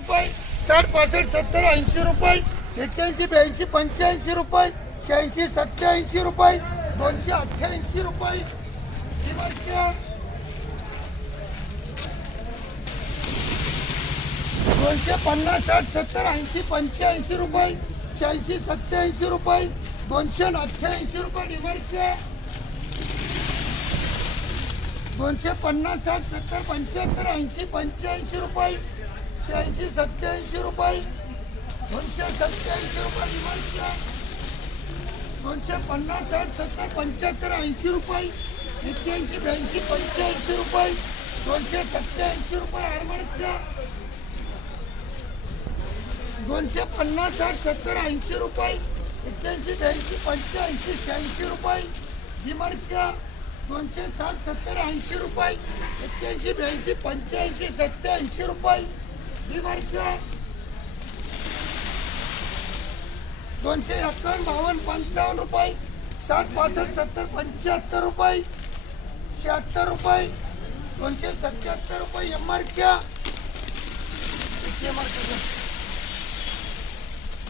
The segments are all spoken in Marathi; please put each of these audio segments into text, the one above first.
रुपये साठ पासष्ट सत्तर ऐंशी रुपये एक्क्याऐंशी ब्याऐंशी पंच्याऐंशी रुपये शहाऐंशी सत्याऐंशी रुपये दोनशे अठ्ठ्याऐंशी रुपये. दोनशे पन्नास साठ सत्तर ऐंशी पंच्याऐंशी रुपये शहाऐंशी सत्याऐंशी रुपये दोनशे अठ्ठ्याऐंशी रुपये डिमार्कचे दोनशे पन्नास साठ सत्तर पंच्याहत्तर ऐंशी पंच्याऐंशी रुपये ऐंशी सत्याऐंशी रुपये. दोनशे सत्याऐंशी रुपये डिमांडचे दोनशे पन्नास साठ सत्तर पंच्याहत्तर ऐंशी रुपये. एक्क्याऐंशी ब्याऐंशी पंच्याऐंशी रुपये. दोनशे सत्याऐंशी रुपये आरमाडच्या दोनशे पन्नास साठ सत्तर ऐंशी रुपये. एक्क्याऐंशी ब्याऐंशी पंच्याऐंशी शहाऐंशी रुपये. डिमार्कच्या दोनशे साठ सत्तर ऐंशी रुपये. एक्क्याऐंशी ब्याऐंशी पंच्याऐंशी सत्याऐंशी रुपये. दोनशे एक्कावन्न बावन्न पंचावन्न रुपये साठ पासष्ट सत्तर पंच्याहत्तर रुपये शहात्तर रुपये दोनशे सत्याहत्तर रुपये एम आर क्या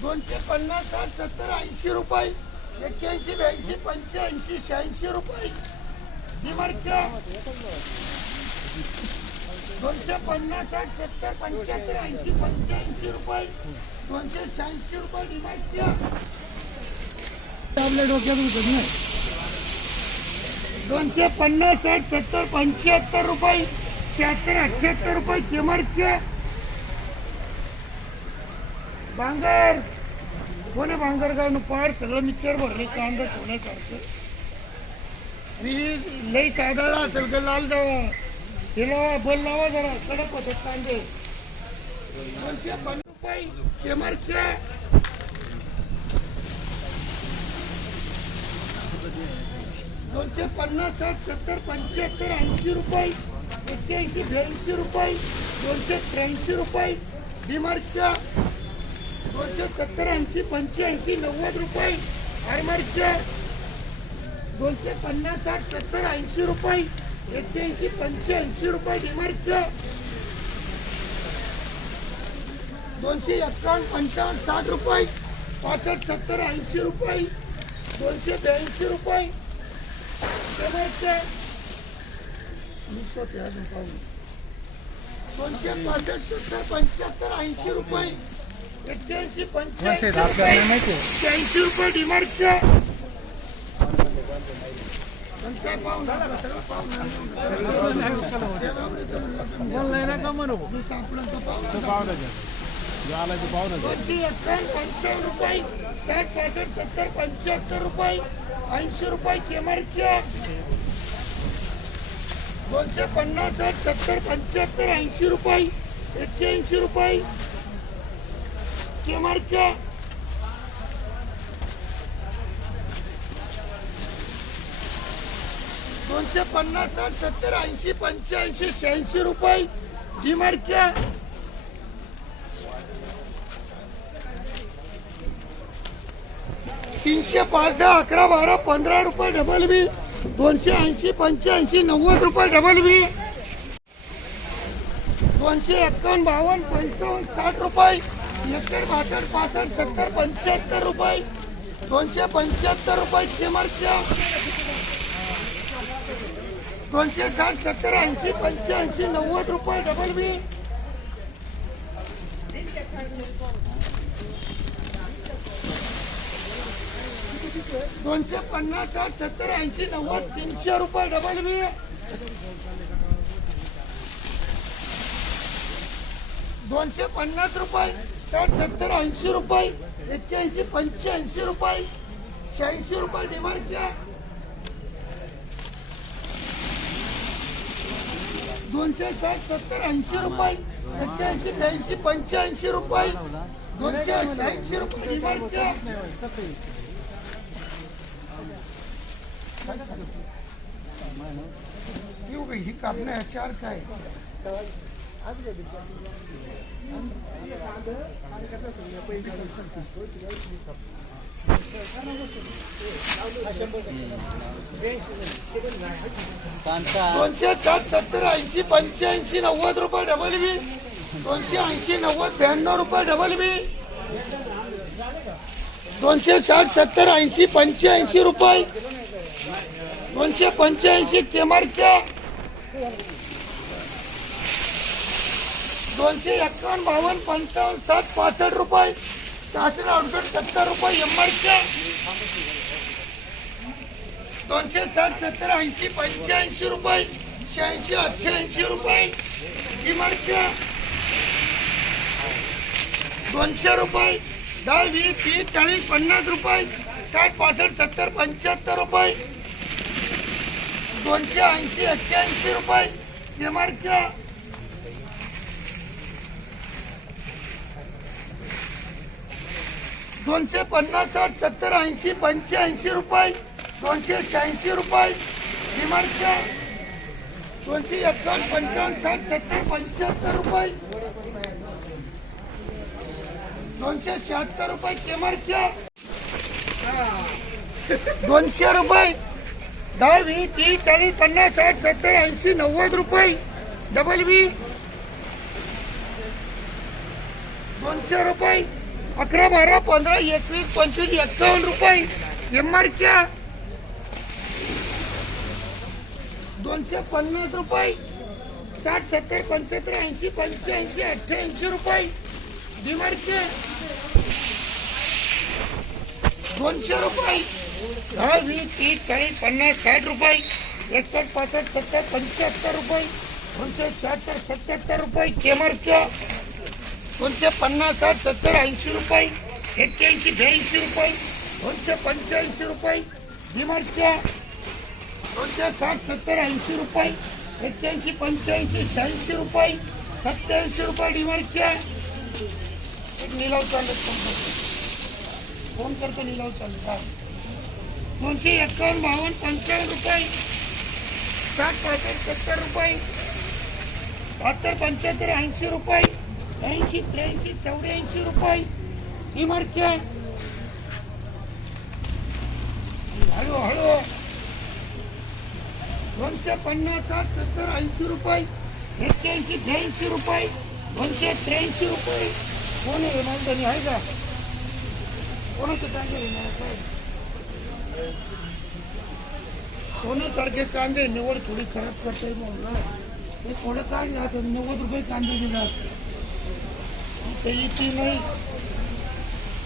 दोनशे पन्नास साठ सत्तर ऐंशी रुपये एक्क्याऐंशी ब्याऐंशी पंच्याऐंशी शहाऐंशी रुपये. हिम आर क्या दोनशे पन्नास साठ सत्तर पंच्याहत्तर ऐंशी पंच्याऐंशी रुपये. दोनशे शहाऐंशी रुपये डिमार्क्या आपल्या डोक्यात नाही दोनशे पन्नास साठ सत्तर पंच्याहत्तर रुपये. शहात्तर अठ्ठ्याहत्तर रुपये किमार्क्या भांगर. कोणी भांगर गाव पाड सगळं मिक्सर भरले कांदा सोन्यासारखं. मी लई साधाळा असेल का लाल जावा हे लावा बल लावा जरा कडक होते कांदे. दोनशे पन्नास रुपये केमार्क्या दोनशे पन्नास साठ सत्तर पंच्याहत्तर ऐंशी रुपये एक्क्याऐंशी ब्याऐंशी रुपये दोनशे त्र्याऐंशी रुपये डिमार्कच्या दोनशे सत्तर ऐंशी पंच्याऐंशी नव्वद रुपये आरमार्कच्या दोनशे पन्नास साठ सत्तर ऐंशी रुपये एक्क्याऐंशी पंच्याऐंशी रुपये डिमार्कच्या दोनशे एक्कावन्न पंचावन्न साठ रुपये. पासष्ट सत्तर ऐंशी रुपये. दोनशे ब्याऐंशी रुपये. मिक्स होते अजून पाहून दोनशे पासष्ट सत्तर पंच्याहत्तर ऐंशी रुपये. एक्क्याऐंशी पंच्याऐंशी रुपये. शहाऐंशी रुपये डिमार्कच्या पंचाय पाहून आपलं सगळं पाहून सापडलं तर पाहून दोनशे एक्कावन्न पंचावन्न रुपये साठ पासष्ट सत्तर पंच्याहत्तर रुपये ऐंशी रुपये केमार्क्या दोनशे पन्नास साठ सत्तर पंच्याहत्तर ऐंशी रुपये एक्क्याऐंशी रुपये केमार्क्या दोनशे पन्नास साठ सत्तर ऐंशी पंच्याऐंशी शहाऐंशी रुपये. डिमार्क्या तीनशे पाच दहा अकरा बारा पंधरा रुपये डबल बी दोनशे ऐंशी पंच्याऐंशी नव्वद रुपये डबल बी दोनशे एक्कावन्न बावन्न पंचावन्न साठ रुपये. एकशे बासष्ट पासष्ट सत्तर पंच्याहत्तर रुपये. दोनशे पंच्याहत्तर रुपये किमरच्या दोनशे साठ सत्तर ऐंशी पंच्याऐंशी नव्वद रुपये डबल बी दोनशे पन्नास साठ सत्तर ऐंशी नव्वद तीनशे रुपये डबल बी दोनशे पन्नास रुपये साठ सत्तर ऐंशी रुपये एक्क्याऐंशी पंच्याऐंशी रुपये शहाऐंशी रुपये डिमार्कच्या दोनशे साठ सत्तर ऐंशी रुपये. एक्क्याऐंशी ब्याऐंशी पंच्याऐंशी रुपये. दोनशे शहाऐंशी रुपये. ही कापण्या चार काय? दोनशे सात सत्तर ऐंशी पंच्याऐंशी नव्वद रुपये डबल बी दोनशे ऐंशी नव्वद ब्याण्णव रुपये डबल बी दोनशे साठ सत्तर ऐंशी पंच्याऐंशी रुपये. दोनशे पंच्याऐंशी केमारक्या दोनशे एक्कावन्न बावन्न पंचावन्न साठ पासष्ट रुपये. सहाशे अडुसष्ट सत्तर रुपये एम एमआरच्या दोनशे साठ सत्तर ऐंशी पंच्याऐंशी रुपये. शहाऐंशी अठ्ठ्याऐंशी रुपये. किमारच्या दोनशे रुपये. दहा वीस तीस चाळीस पन्नास रुपये. साठ पासष्ट सत्तर पंच्याहत्तर रुपये. दोनशे ऐंशी अठ्ठ्याऐंशी रुपये. किमारच्या दोनशे पन्नास साठ सत्तर ऐंशी पंच्याऐंशी रुपये. दोनशे शहाऐंशी रुपये. डिमांडच्या दोनशे एकावन्न पंचावन्न साठ सत्तर पंच्याहत्तर रुपये. दोनशे शहात्तर रुपये केमरच्या दोनशे रुपये. दहा वी तीस चाळीस पन्नास साठ सत्तर ऐंशी नव्वद रुपये. डबल वी दोनशे रुपये. अकरा बारा पंधरा एकवीस पंचवीस एक्कावन्न रुपये. निम्न आर क्या दोनशे पन्नास रुपये. साठ सत्तर पंच्याहत्तर ऐंशी पंच्याऐंशी अठ्ठ्याऐंशी रुपये. डिमार्कचे दोनशे रुपये. दहा वीस तीस चाळीस पन्नास साठ रुपये. एकसष्ट पासष्ट सत्तर पंच्याहत्तर रुपये. दोनशे शहात्तर सत्याहत्तर रुपये. केमरच्या दोनशे पन्नास साठ सत्तर ऐंशी रुपये एक्क्याऐंशी ब्याऐंशी रुपये दोनशे पंच्याऐंशी रुपये डिमार्टच्या दोनशे साठ सत्तर ऐंशी रुपये एक्क्याऐंशी पंच्याऐंशी शहाऐंशी रुपये सत्याऐंशी रुपये डिमार्टच्या. एक निलाव चालू फोन करतो निलाव चालू का दोनशे एकावन्न बावन्न पंचावन्न रुपये साठ पासष्ट सत्तर रुपये बहात्तर पंच्याहत्तर ऐंशी रुपये ऐंशी त्र्याऐंशी चौऱ्याऐंशी रुपये. ही मडकी हळू हळू. दोनशे पन्नास साठ सत्तर ऐंशी रुपये. एक्क्याऐंशी त्र्याऐंशी रुपये. दोनशे त्र्याऐंशी रुपये. कोण आहे मालधनी आहे का? कोणाचं कांदे सोन्यासारखे कांदे निवड थोडी खराब करता येईल म्हणलं हे थोडं काय? असं नव्वद रुपये कांदे दिला असते. ते नाही.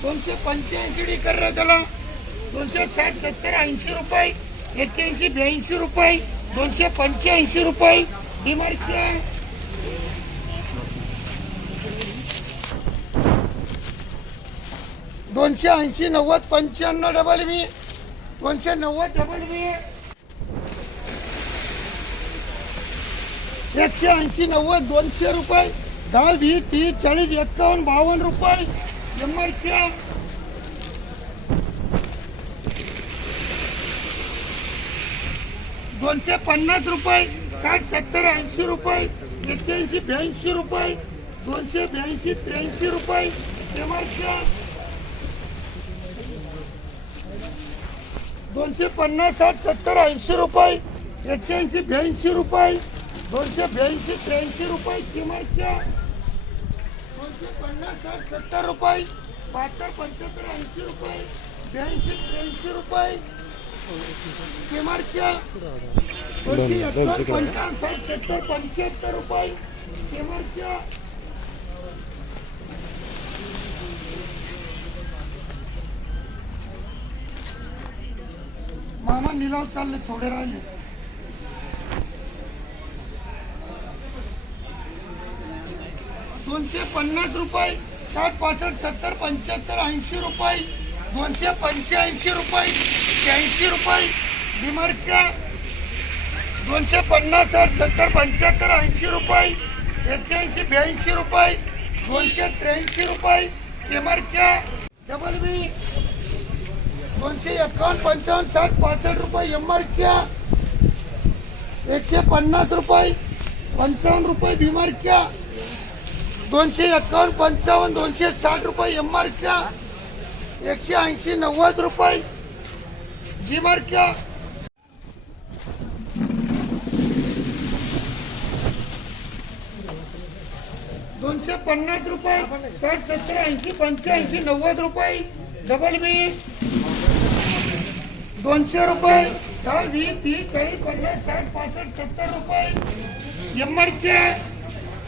दोनशे पंच्याऐंशी डी कर त्याला. दोनशे साठ सत्तर ऐंशी रुपये एक्क्याऐंशी ब्याऐंशी रुपये दोनशे पंच्याऐंशी रुपये. डिमार्कच्या दोनशे ऐंशी नव्वद पंच्याण्णव डबल बी. दोनशे नव्वद डबल बी. एकशे ऐंशी नव्वद दोनशे रुपये. दहा वीस तीस चाळीस एक्कावन्न बावन्न रुपये एमआरच्या दोनशे पन्नास रुपये साठ सत्तर ऐंशी रुपये एक्क्याऐंशी ब्याऐंशी रुपये दोनशे ब्याऐंशी त्र्याऐंशी रुपये एमआरच्या दोनशे पन्नास साठ सत्तर ऐंशी रुपये एक्क्याऐंशी ब्याऐंशी रुपये दोनशे ब्याऐंशी त्र्याऐंशी रुपये किंमतच्या दोनशे पन्नास साठ सत्तर रुपये बहात्तर पंच्याहत्तर ऐंशी रुपये ब्याऐंशी त्र्याऐंशी रुपये. एकावन्न पंचावन्न साठ सत्तर पंच्याहत्तर रुपये. किंमतच्या मामा निलाव चालले थोडे राहिले. दोनशे पन्नास रुपये साठ पासष्ट सत्तर पंच्याहत्तर ऐंशी रुपये दोनशे पंच्याऐंशी रुपये शहाऐंशी रुपये डिमार्कच्या दोनशे पन्नास साठ सत्तर पंच्याहत्तर ऐंशी रुपये एक्क्याऐंशी ब्याऐंशी रुपये दोनशे त्र्याऐंशी रुपये डिमार्कच्या डबल बी दोनशे एकावन्न पंचावन्न साठ पासष्ट रुपये एमआरच्या एकशे पन्नास रुपये पंचावन्न रुपये बीमारच्या दोनशे एकावन्न पंचावन्न दोनशे साठ रुपये एम एमआरच्या एकशे ऐंशी नव्वद रुपये जीमारच्या दोनशे पन्नास रुपये साठ सत्तर ऐंशी पंच्याऐंशी नव्वद रुपये डबल बी दोनशे रुपये दहा वीस तीस चाळीस पन्नास साठ पासष्ट सत्तर रुपये एम आर के